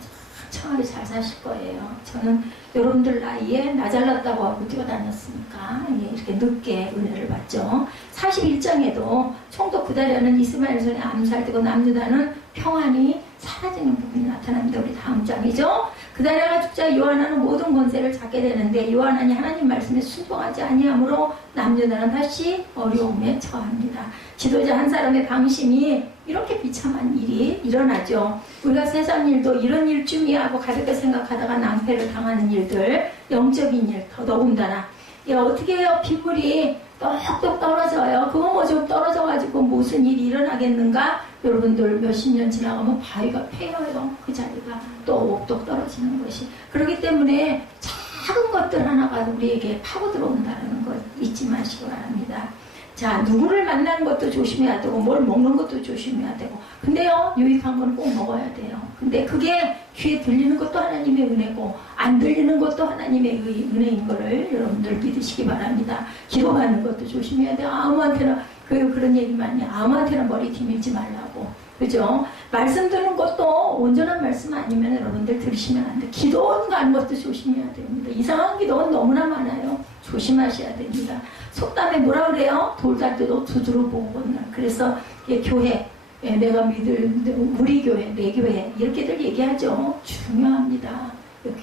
청하게 잘 사실 거예요. 저는 여러분들 나이에 나 잘났다고 하고 뛰어다녔으니까 이렇게 늦게 은혜를 받죠. 41장에도 총독 구다랴는 이스마엘 손에 암살되고 남유다는 평안이 사라지는 부분이 나타납니다. 우리 다음 장이죠. 구다랴가 죽자 요하나는 모든 권세를 잡게 되는데 요하나니 하나님 말씀에 순종하지 아니하므로 남유다는 다시 어려움에 처합니다. 지도자 한 사람의 방심이 이렇게 비참한 일이 일어나죠. 우리가 세상 일도 이런 일쯤이야 하고 가볍게 생각하다가 낭패를 당하는 일들, 영적인 일 더더군다나 어떻게 해요? 빗물이 똑똑 떨어져요. 그거 뭐 좀 떨어져가지고 무슨 일이 일어나겠는가? 여러분들 몇십 년 지나가면 바위가 패여요. 그 자리가 똑똑 떨어지는 것이. 그렇기 때문에 작은 것들 하나가 우리에게 파고 들어온다는 것 잊지 마시기 바랍니다. 자, 누구를 만나는 것도 조심해야 되고 뭘 먹는 것도 조심해야 되고 근데요 유익한 건 꼭 먹어야 돼요. 근데 그게 귀에 들리는 것도 하나님의 은혜고 안 들리는 것도 하나님의 은혜인 거를 여러분들 믿으시기 바랍니다. 기도하는 것도 조심해야 돼요. 아무한테나 그런 얘기만 해. 아무한테나 머리 뒤밀지 말라고. 그죠? 말씀 듣는 것도 온전한 말씀 아니면 여러분들 들으시면 안 돼. 기도원 가는 것도 조심해야 됩니다. 이상한 기도원 너무나 많아요. 조심하셔야 됩니다. 속담에 뭐라 그래요? 돌다리도 두드러 보고 건너. 그래서 교회, 내가 믿을 우리 교회, 내 교회 이렇게들 얘기하죠. 중요합니다.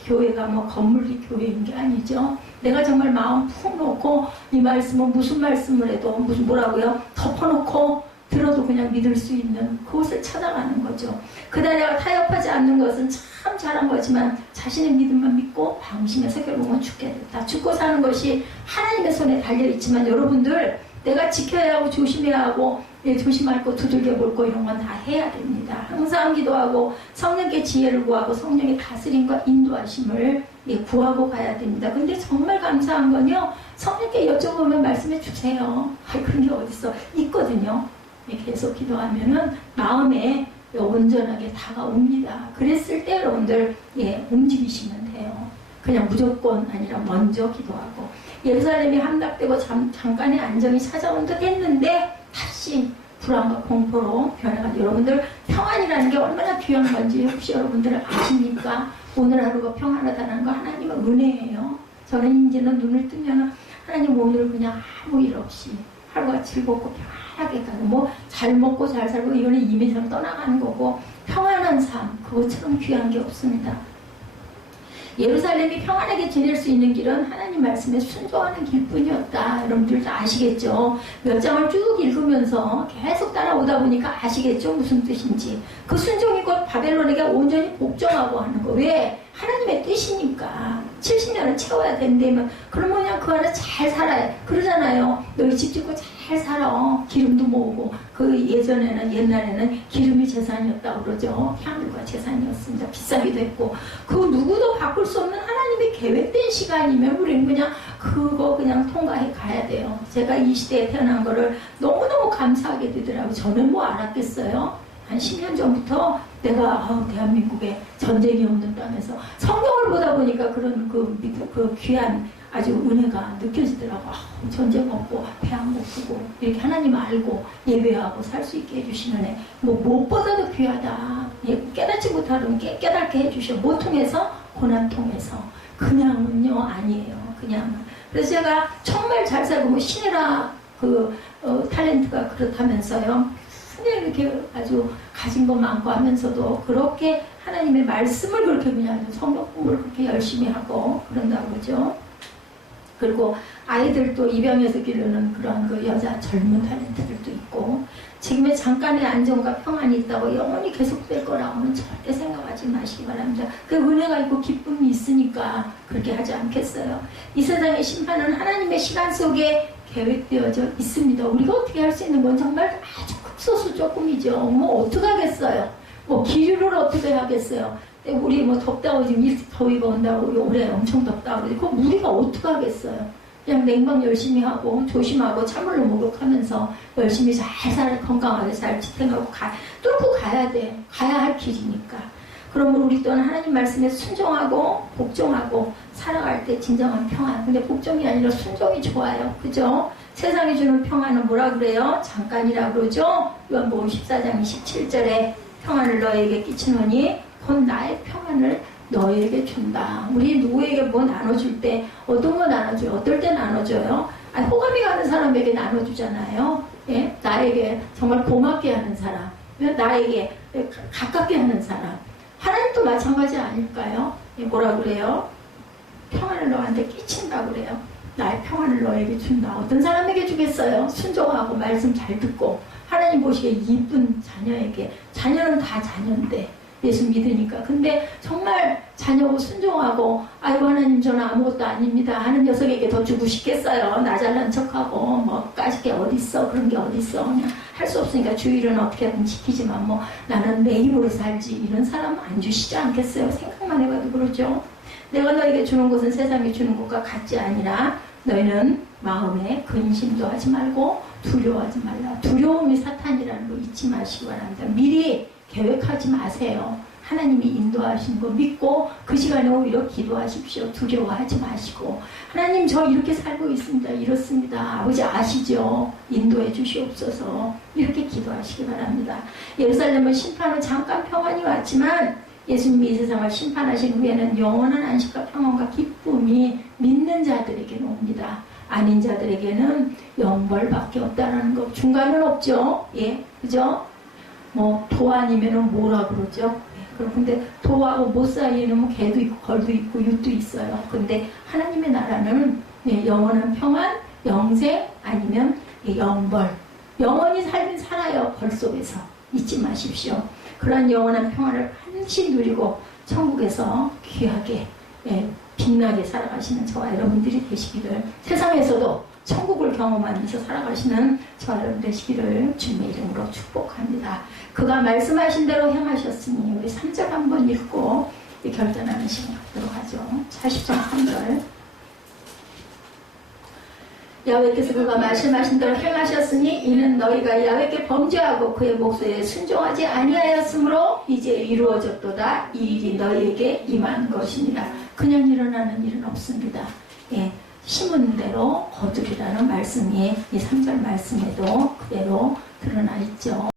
교회가 뭐 건물이 교회인 게 아니죠. 내가 정말 마음 푹 놓고 이 말씀은 무슨 말씀을 해도 무슨 뭐라고요? 덮어놓고 들어도 그냥 믿을 수 있는 그것을 찾아가는 거죠. 그날 내가 타협하지 않는 것은 참 잘한 거지만 자신의 믿음만 믿고 방심해서 결국은 죽게 됐다. 죽고 사는 것이 하나님의 손에 달려있지만 여러분들 내가 지켜야 하고 조심해야 하고 조심할 거 두들겨 볼 거 이런 건 다 해야 됩니다. 항상 기도하고 성령께 지혜를 구하고 성령의 다스림과 인도하심을 구하고 가야 됩니다. 근데 정말 감사한 건요. 성령께 여쭤보면 말씀해 주세요. 그런 게 어딨어. 있거든요. 계속 기도하면은 마음에 온전하게 다가옵니다. 그랬을 때 여러분들 움직이시면 돼요. 그냥 무조건 아니라 먼저 기도하고 예루살렘이 함락되고 잠깐의 안정이 찾아온 듯 했는데 다시 불안과 공포로 변해가지고 여러분들 평안이라는 게 얼마나 귀한 건지 혹시 여러분들 아십니까? 오늘 하루가 평안하다는 거 하나님의 은혜예요. 저는 이제는 눈을 뜨면 하나님 오늘 그냥 아무 일 없이 하루가 즐겁고 편하게 가고 뭐 잘 먹고 잘 살고 이거는 이미지로 떠나가는 거고 평안한 삶 그것처럼 귀한 게 없습니다. 예루살렘이 평안하게 지낼 수 있는 길은 하나님 말씀에 순종하는 길뿐이었다. 여러분들도 아시겠죠? 몇 장을 쭉 읽으면서 계속 따라오다 보니까 아시겠죠? 무슨 뜻인지. 그 순종이 곧 바벨론에게 온전히 복종하고 하는 거. 왜? 하나님의 뜻이니까. 70년을 채워야 된다면 그러면 그냥 그 안에 잘 살아야 그러잖아요. 너희 집 짓고 잘 살아. 기름도 모으고 그 옛날에는 기름이 재산이었다고 그러죠. 향유가 재산이었습니다. 비싸기도 했고 그 누구도 바꿀 수 없는 하나님의 계획된 시간이면 우리는 그냥 그거 그냥 통과해 가야 돼요. 제가 이 시대에 태어난 거를 너무너무 감사하게 되더라고요. 저는 뭐 알았겠어요. 한 10년 전부터 내가 대한민국에 전쟁이 없는 땅에서 성경을 보다 보니까 그런 그 귀한 아주 은혜가 느껴지더라고. 전쟁 없고 배 안 고프고 이렇게 하나님 알고 예배하고 살 수 있게 해주시는 애. 뭐 무엇보다도 귀하다. 깨닫지 못하면 깨닫게 해주셔. 뭐 통해서? 고난 통해서. 그냥은요 아니에요. 그냥. 그래서 제가 정말 잘 살고 뭐 신이라 탤런트가 그렇다면서요. 이렇게 아주 가진 거 많고 하면서도 그렇게 하나님의 말씀을 그렇게 그냥 성경 공부를 그렇게 열심히 하고 그런다고 그러죠. 그리고 아이들도 입양해서 기르는 그런 그 여자 젊은 탤런트들도 있고 지금의 잠깐의 안정과 평안이 있다고 영원히 계속될 거라고는 절대 생각하지 마시기 바랍니다. 그 은혜가 있고 기쁨이 있으니까 그렇게 하지 않겠어요. 이 세상의 심판은 하나님의 시간 속에 계획되어져 있습니다. 우리가 어떻게 할 수 있는 건 정말 아주 극소수 조금이죠. 뭐 어떻게 하겠어요. 뭐 기류를 어떻게 하겠어요. 우리 뭐 덥다고 지금 일찍 더위가 온다고 올해 엄청 덥다고 그러지. 그럼 우리가 어떻게 하겠어요. 그냥 냉방 열심히 하고 조심하고 찬물로 목욕하면서 열심히 잘 살아 건강하게 잘 지탱하고 뚫고 가야 돼. 가야 할 길이니까. 그러면 우리 또한 하나님 말씀에 순종하고 복종하고 살아갈 때 진정한 평안. 근데 복종이 아니라 순종이 좋아요. 그죠? 세상이 주는 평안은 뭐라 그래요? 잠깐이라 그러죠? 요한복음 14장 27절에 평안을 너에게 끼치노니 곧 나의 평안을 너에게 준다. 우리 누구에게 뭐 나눠줄 때 어떤 거 나눠줘요? 어떨 때 나눠줘요? 호감이 가는 사람에게 나눠주잖아요. 예? 나에게 정말 고맙게 하는 사람, 나에게 가깝게 하는 사람. 하나님도 마찬가지 아닐까요? 뭐라 그래요? 평안을 너한테 끼친다 그래요. 나의 평안을 너에게 준다. 어떤 사람에게 주겠어요? 순종하고 말씀 잘 듣고 하나님 보시기에 이쁜 자녀에게. 자녀는 다 자녀인데 예수 믿으니까. 근데 정말 자녀고 순종하고 아이고 하나님 저는 아무것도 아닙니다 하는 녀석에게 더 주고 싶겠어요. 나 잘난 척하고 뭐 까짓 게 어딨어. 그런 게 어딨어. 그냥 할 수 없으니까 주의는 어떻게든 지키지만 뭐 나는 내 힘으로 살지. 이런 사람 안 주시지 않겠어요. 생각만 해봐도 그러죠. 내가 너에게 주는 것은 세상이 주는 것과 같지 아니라 너희는 마음에 근심도 하지 말고 두려워하지 말라. 두려움이 사탄이라는 거 잊지 마시기 바랍니다. 미리 계획하지 마세요. 하나님이 인도하신 거 믿고 그 시간에 오히려 기도하십시오. 두려워하지 마시고, 하나님 저 이렇게 살고 있습니다. 이렇습니다. 아버지 아시죠? 인도해 주시옵소서. 이렇게 기도하시기 바랍니다. 예루살렘은 심판은 잠깐 평안이 왔지만 예수님이 이 세상을 심판하신 후에는 영원한 안식과 평안과 기쁨이 믿는 자들에게는 옵니다. 아닌 자들에게는 영벌밖에 없다는 거. 중간은 없죠. 예, 그죠? 뭐 도 아니면은 뭐라 그러죠? 그런데 도하고 못 사이에는 뭐 개도 있고 걸도 있고 육도 있어요. 근데 하나님의 나라는 영원한 평안, 영생 아니면 영벌. 영원히 살긴 살아요. 벌 속에서. 잊지 마십시오. 그런 영원한 평안을 반드시 누리고 천국에서 귀하게 빛나게 살아가시는 저와 여러분들이 되시기를, 세상에서도 천국을 경험하면서 살아가시는 저와 여러분 되시기를 주님의 이름으로 축복합니다. 그가 말씀하신 대로 행하셨으니, 우리 3절 한번 읽고 결단하는 시간 갖도록 하죠. 40장 3절. 야훼께서 그가 말씀하신 대로 행하셨으니 이는 너희가 야훼께 범죄하고 그의 목소리에 순종하지 아니하였으므로 이제 이루어졌도다. 이 일이 너희에게 임한 것이니라. 그냥 일어나는 일은 없습니다. 예, 심은 대로 거두리라는 말씀이 이 3절 말씀에도 그대로 드러나 있죠.